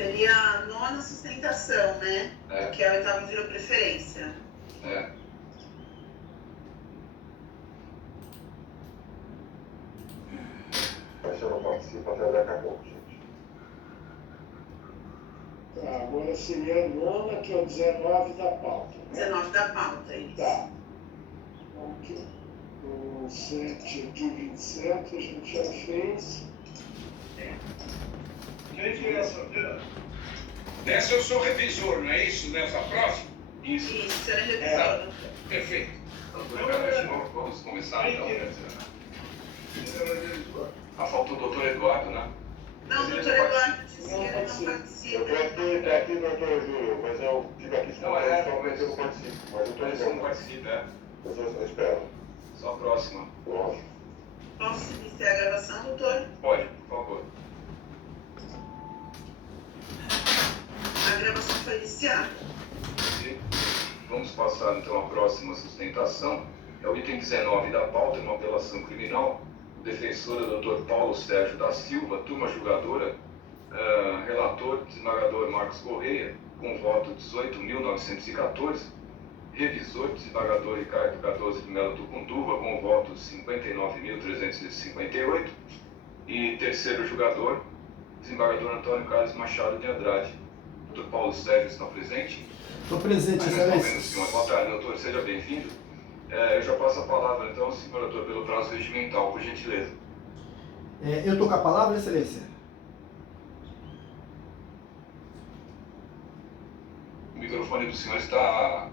Seria a nona sustentação, né? Porque a oitava virou preferência. Mas eu não participo até daqui a pouco, gente. Tá, agora seria a nona, que é o 19 da pauta, né? 19 da pauta, isso. Tá. Ok. O 7 de 27 a gente já fez. Quem que é essa dela? Dessa eu sou revisor, não é isso? Nessa próxima? Isso, você era revisor. Perfeito. Vamos começar então. Revisor. Falta o doutor Eduardo, né? Não, o doutor Eduardo disse que ele não Eu participa. tô aqui, doutor Júlio, mas eu fico aqui só, Não, mas eu não participo. Mas eu tô Você não ligando. participa, Eu só espero. Só a próxima. Lógico. Posso iniciar a gravação, doutor? Pode, por favor. A gravação foi iniciada. E vamos passar então à próxima sustentação. É o item 19 da pauta, uma apelação criminal. O defensor é o Dr. Paulo Sérgio da Silva, turma julgadora, relator, desembargador Marcos Correia, com voto 18.914, revisor, desembargador Ricardo Cardoso de Melo Tucunduva, com voto 59.358, e terceiro julgador, desembargador Antônio Carlos Machado de Andrade. Dr. Paulo Sérgio está presente? Estou presente, excelência. Boa tarde, doutor. Seja bem-vindo. Eu já passo a palavra, então, senhor doutor, pelo prazo regimental, por gentileza. Eu estou com a palavra, excelência. O microfone do senhor está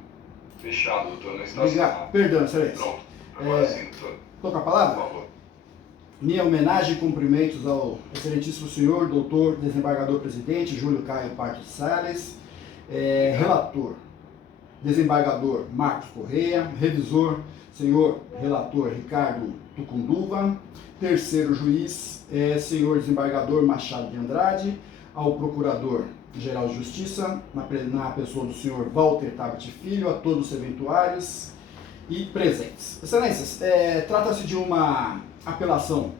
fechado, doutor, não está Obrigado. acionado. Perdão, excelência. Pronto. Agora sim, doutor. Estou com a Por palavra? favor. Minha homenagem e cumprimentos ao excelentíssimo senhor, doutor, desembargador presidente, Júlio Caio Parto Salles, relator, desembargador Marcos Correia, revisor, senhor relator Ricardo Tucunduva, terceiro juiz, senhor desembargador Machado de Andrade, ao procurador-geral de Justiça, na pessoa do senhor Walter Tabet Filho, a todos os eventuários e presentes. Excelências, trata-se de uma apelação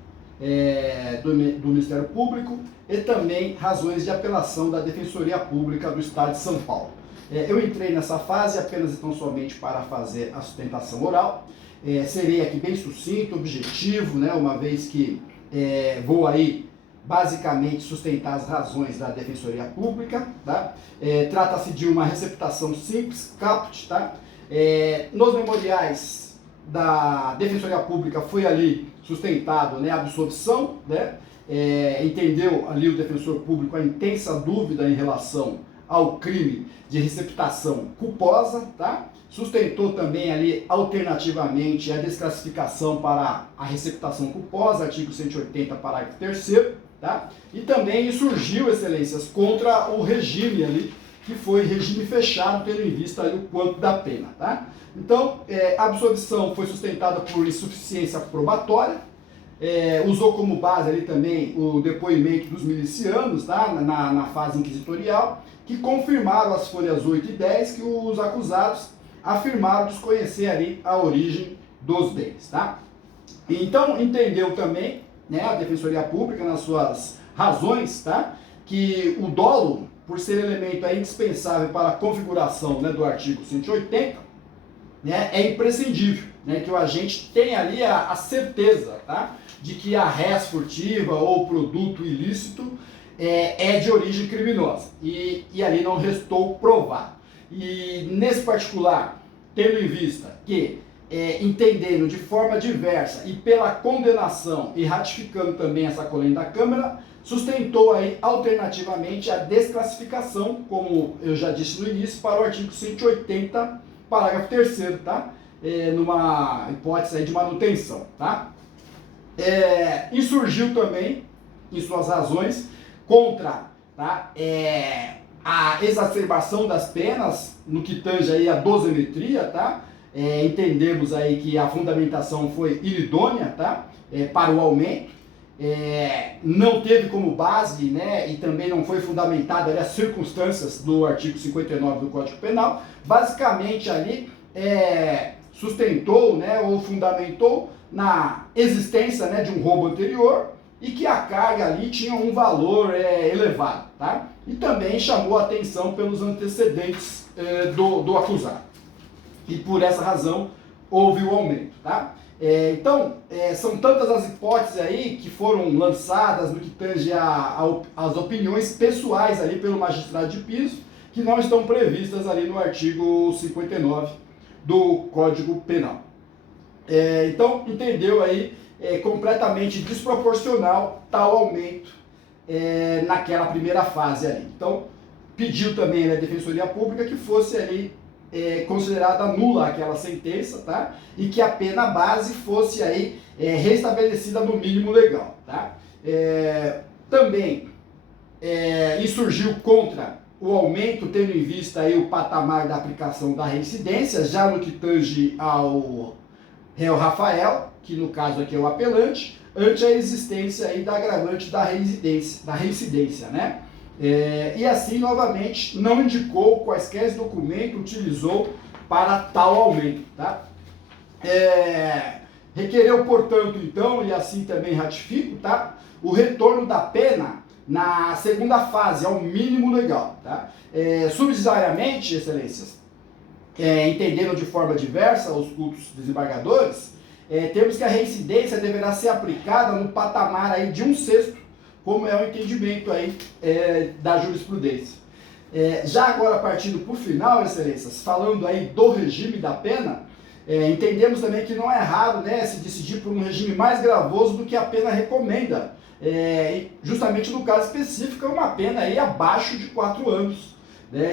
do Ministério Público e também razões de apelação da Defensoria Pública do Estado de São Paulo. Eu entrei nessa fase apenas e tão somente para fazer a sustentação oral. Serei aqui bem sucinto, objetivo, né, uma vez que vou aí basicamente sustentar as razões da Defensoria Pública. Tá? Trata-se de uma receptação simples, caput, tá? Nos memoriais da Defensoria Pública foi ali sustentado, né, a absolvição, né? Entendeu ali o defensor público a intensa dúvida em relação ao crime de receptação culposa, tá? Sustentou também ali alternativamente a desclassificação para a receptação culposa, artigo 180, parágrafo 3º, tá? E também surgiu, excelências, contra o regime ali, que foi regime fechado, tendo em vista ali o quanto da pena, tá? Então, a absolvição foi sustentada por insuficiência probatória, usou como base ali também o depoimento dos milicianos, tá? na fase inquisitorial, que confirmaram as folhas 8 e 10 que os acusados afirmaram desconhecer ali a origem dos bens, tá? Então, entendeu também, né, a Defensoria Pública nas suas razões, tá? Que o dolo, por ser elemento indispensável para a configuração, né, do artigo 180, né, é imprescindível, né, que o agente tenha ali a certeza, tá, de que a res furtiva ou produto ilícito é de origem criminosa e ali não restou provar. E nesse particular, tendo em vista que, entendendo de forma diversa e pela condenação e ratificando também essa acolhendo da Câmara, sustentou aí alternativamente a desclassificação, como eu já disse no início, para o artigo 180, parágrafo 3º, tá? Numa hipótese aí de manutenção, tá? Insurgiu também, em suas razões, contra, tá, a exacerbação das penas, no que tange aí a dosimetria, tá? Entendemos aí que a fundamentação foi inidônea, tá? Para o aumento, não teve como base, né, e também não foi fundamentada ali as circunstâncias do artigo 59 do Código Penal, basicamente ali sustentou, né, ou fundamentou na existência, né, de um roubo anterior e que a carga ali tinha um valor elevado, tá? E também chamou a atenção pelos antecedentes do acusado. E por essa razão houve o aumento, tá? Então, são tantas as hipóteses aí que foram lançadas no que tange as opiniões pessoais ali pelo magistrado de piso, que não estão previstas ali no artigo 59 do Código Penal. Então, entendeu aí completamente desproporcional tal aumento naquela primeira fase ali. Então, pediu também a Defensoria Pública que fosse ali considerada nula aquela sentença, tá? E que a pena base fosse aí restabelecida no mínimo legal, tá? Também insurgiu contra o aumento, tendo em vista aí o patamar da aplicação da reincidência, já no que tange ao réu Rafael, que no caso aqui é o apelante, ante a existência aí da agravante da reincidência, né? E assim, novamente, não indicou quaisquer documentos utilizou para tal aumento, tá? Requereu, portanto, então, e assim também ratifico, tá? O retorno da pena na segunda fase, ao mínimo legal, tá? Subsidiariamente, excelências, entendendo de forma diversa os cultos desembargadores, temos que a reincidência deverá ser aplicada no patamar aí de 1/6, como é o entendimento aí da jurisprudência. Já agora, partindo para o final, excelências, falando aí do regime da pena, entendemos também que não é errado, né, se decidir por um regime mais gravoso do que a pena recomenda. Justamente no caso específico, é uma pena aí abaixo de 4 anos.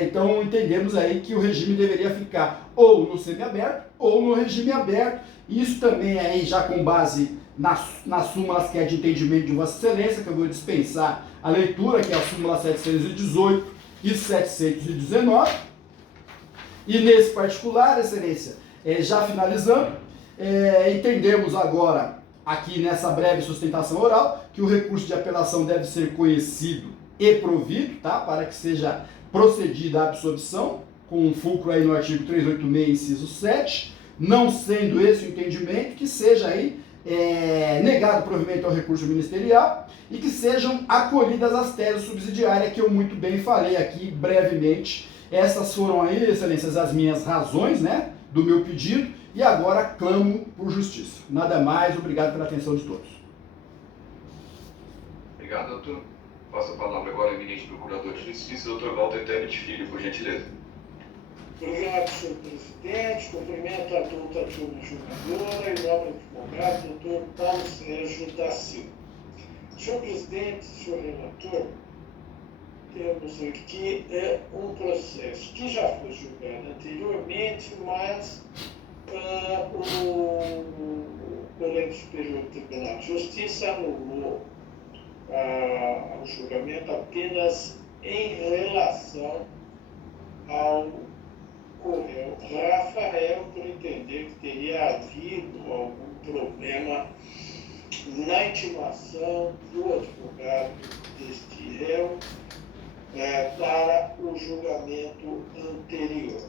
Então entendemos aí que o regime deveria ficar ou no semiaberto ou no regime aberto. Isso também aí já com base nas súmulas que é de entendimento de Vossa Excelência, que eu vou dispensar a leitura, que é a súmula 718 e 719. E nesse particular, Excelência, já finalizando, entendemos agora, aqui nessa breve sustentação oral, que o recurso de apelação deve ser conhecido e provido, tá? Para que seja procedida a absolvição, com um fulcro aí no artigo 386, inciso 7, não sendo esse o entendimento, que seja aí negado o provimento ao recurso ministerial e que sejam acolhidas as teses subsidiárias que eu muito bem falei aqui brevemente. Essas foram aí, excelências, as minhas razões, né, do meu pedido, e agora clamo por justiça. Nada mais, obrigado pela atenção de todos. Obrigado, doutor. Passo a palavra agora ao eminente procurador de justiça, doutor Walter Tebet Filho, por gentileza. Obrigado, senhor presidente. Cumprimento a toda a turma julgadora e nobre advogado, doutor Paulo Sérgio da Silva. Senhor presidente, senhor relator, temos aqui um processo que já foi julgado anteriormente, mas o Colégio Superior do Tribunal de Justiça anulou o julgamento apenas em relação ao réu Rafael, por entender que teria havido algum problema na intimação do advogado deste réu para o julgamento anterior.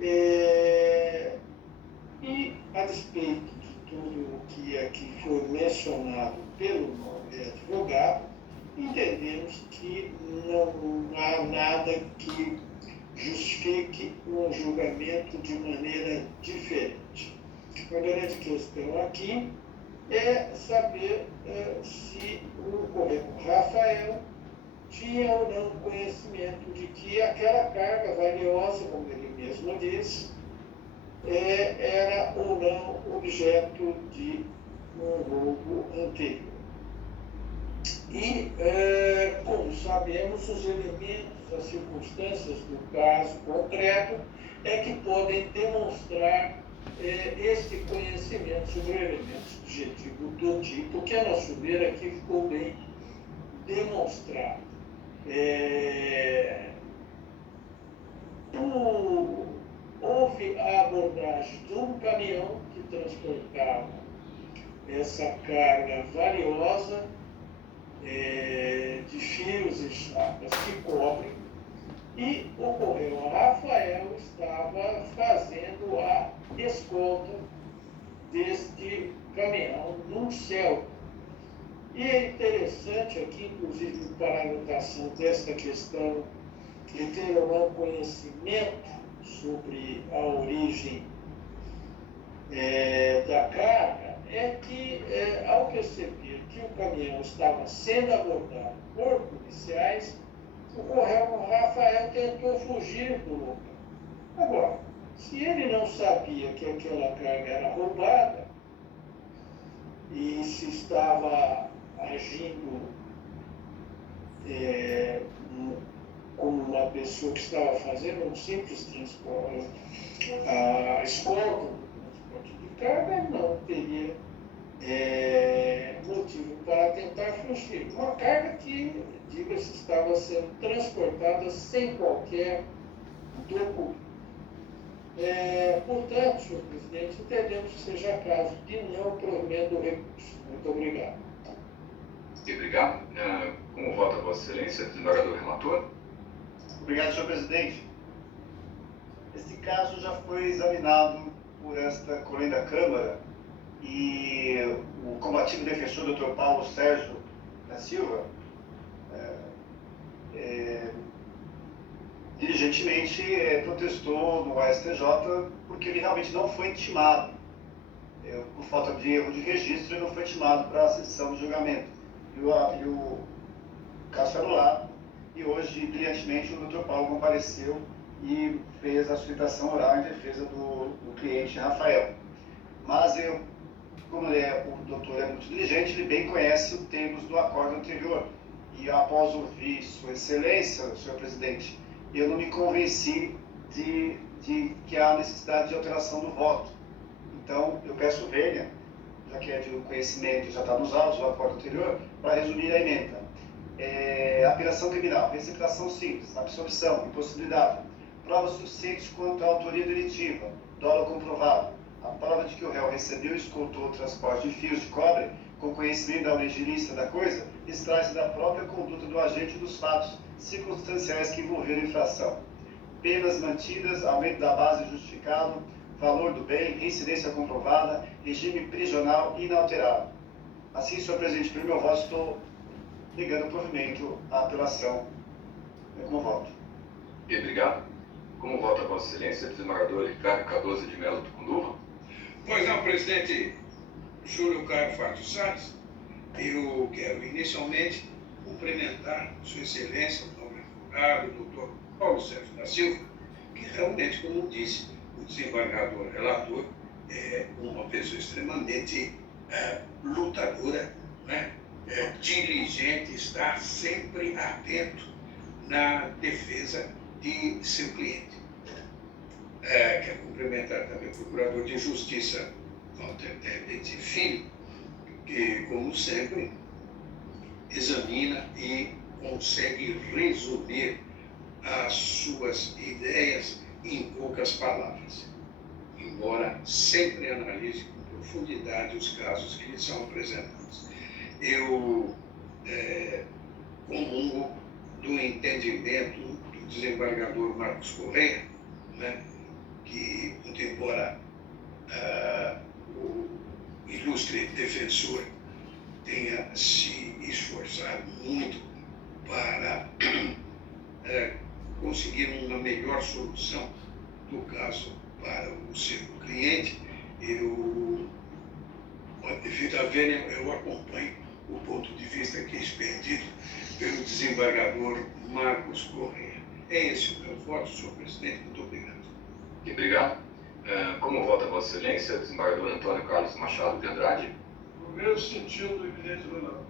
E, a despeito de tudo o que aqui foi mencionado pelo nobre advogado, entendemos que não há nada que justifique um julgamento de maneira diferente. A grande questão aqui é saber se o correio Rafael tinha ou não conhecimento de que aquela carga valiosa, como ele mesmo disse, era ou não objeto de um roubo anterior. E, como sabemos, os elementos, as circunstâncias do caso concreto que podem demonstrar este conhecimento sobre o elemento subjetivo do tipo, que a nosso ver aqui ficou bem demonstrado. Houve a abordagem de um caminhão que transportava essa carga valiosa de fios e chapas de cobre, e o correio Rafael estava fazendo a escolta deste caminhão num céu. E é interessante aqui, inclusive, para a anotação desta questão, de ter ou não conhecimento sobre a origem da carga, é que, ao perceber que o caminhão estava sendo abordado por policiais, o coronel Rafael tentou fugir do local. Agora, se ele não sabia que aquela carga era roubada e se estava agindo como uma pessoa que estava fazendo um simples transporte, a escolta do transporte de carga, não teria motivo para tentar fugir. Uma carga que, diga-se, estava sendo transportada sem qualquer documento. Portanto, senhor presidente, entendemos que seja caso de não provimento do recurso. Muito obrigado. Obrigado. Como vota Vossa Excelência, desembargador relator? Obrigado, senhor presidente. Este caso já foi examinado por esta corrente da Câmara e o combativo defensor, Dr. Paulo Sérgio da Silva, diligentemente protestou no STJ porque ele realmente não foi intimado, por falta de erro de registro, ele não foi intimado para a sessão de julgamento. E o caso foi anulado, e hoje, brilhantemente, o Dr. Paulo compareceu e fez a sustentação oral em defesa do cliente Rafael. Mas como o doutor é muito diligente, ele bem conhece os termos do acordo anterior. E após ouvir Sua Excelência, senhor presidente, eu não me convenci de que há necessidade de alteração do voto. Então, eu peço vênia, já que é de conhecimento, já está nos autos do acordo anterior, para resumir a emenda. Apelação criminal, receptação simples, absorção, impossibilidade, prova suficiente quanto à autoria delitiva, dolo comprovado, a prova de que o réu recebeu e escoltou o transporte de fios de cobre com conhecimento da origem ilícita da coisa, extrai-se da própria conduta do agente dos fatos circunstanciais que envolveram a infração. Penas mantidas, aumento da base justificado, valor do bem, reincidência comprovada, regime prisional inalterado. Assim, senhor presidente, pelo meu voto, estou negando o provimento à apelação. Como voto? Obrigado. Como vota Vossa Excelência, desembargador Ricardo Cardoso de Melo Tucunduva? Pois não, presidente Júlio Caio Fato Salles, eu quero inicialmente cumprimentar Sua Excelência, o nobre advogado, doutor Paulo Sérgio da Silva, que realmente, como disse o desembargador relator, é uma pessoa extremamente lutadora, né? Diligente, está sempre atento na defesa de seu cliente. Quero cumprimentar também o Procurador de Justiça, Walter Tebet Filho, que, como sempre, examina e consegue resumir as suas ideias em poucas palavras, embora sempre analise com profundidade os casos que lhe são apresentados. Eu comungo do entendimento do desembargador Marcos Correia, né, que, embora o ilustre defensor tenha se esforçado muito para conseguir uma melhor solução do caso para o seu cliente, devido à vênia, eu acompanho o ponto de vista que é expendido pelo desembargador Marcos Correia. É esse o meu voto, senhor presidente. Muito obrigado. Obrigado. Como vota Vossa Excelência, desembargador Antônio Carlos Machado de Andrade? No mesmo sentido do evidente relator.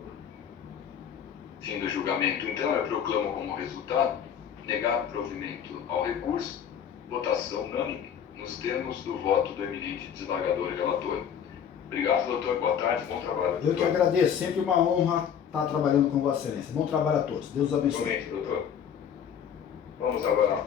Fim do julgamento, então, eu proclamo como resultado negar provimento ao recurso, votação unânime, nos termos do voto do eminente desembargador e relator. Obrigado, doutor. Boa tarde. Bom trabalho. Eu que agradeço. Sempre uma honra estar trabalhando com Vossa Excelência. Bom trabalho a todos. Deus abençoe. Igualmente, doutor. Vamos agora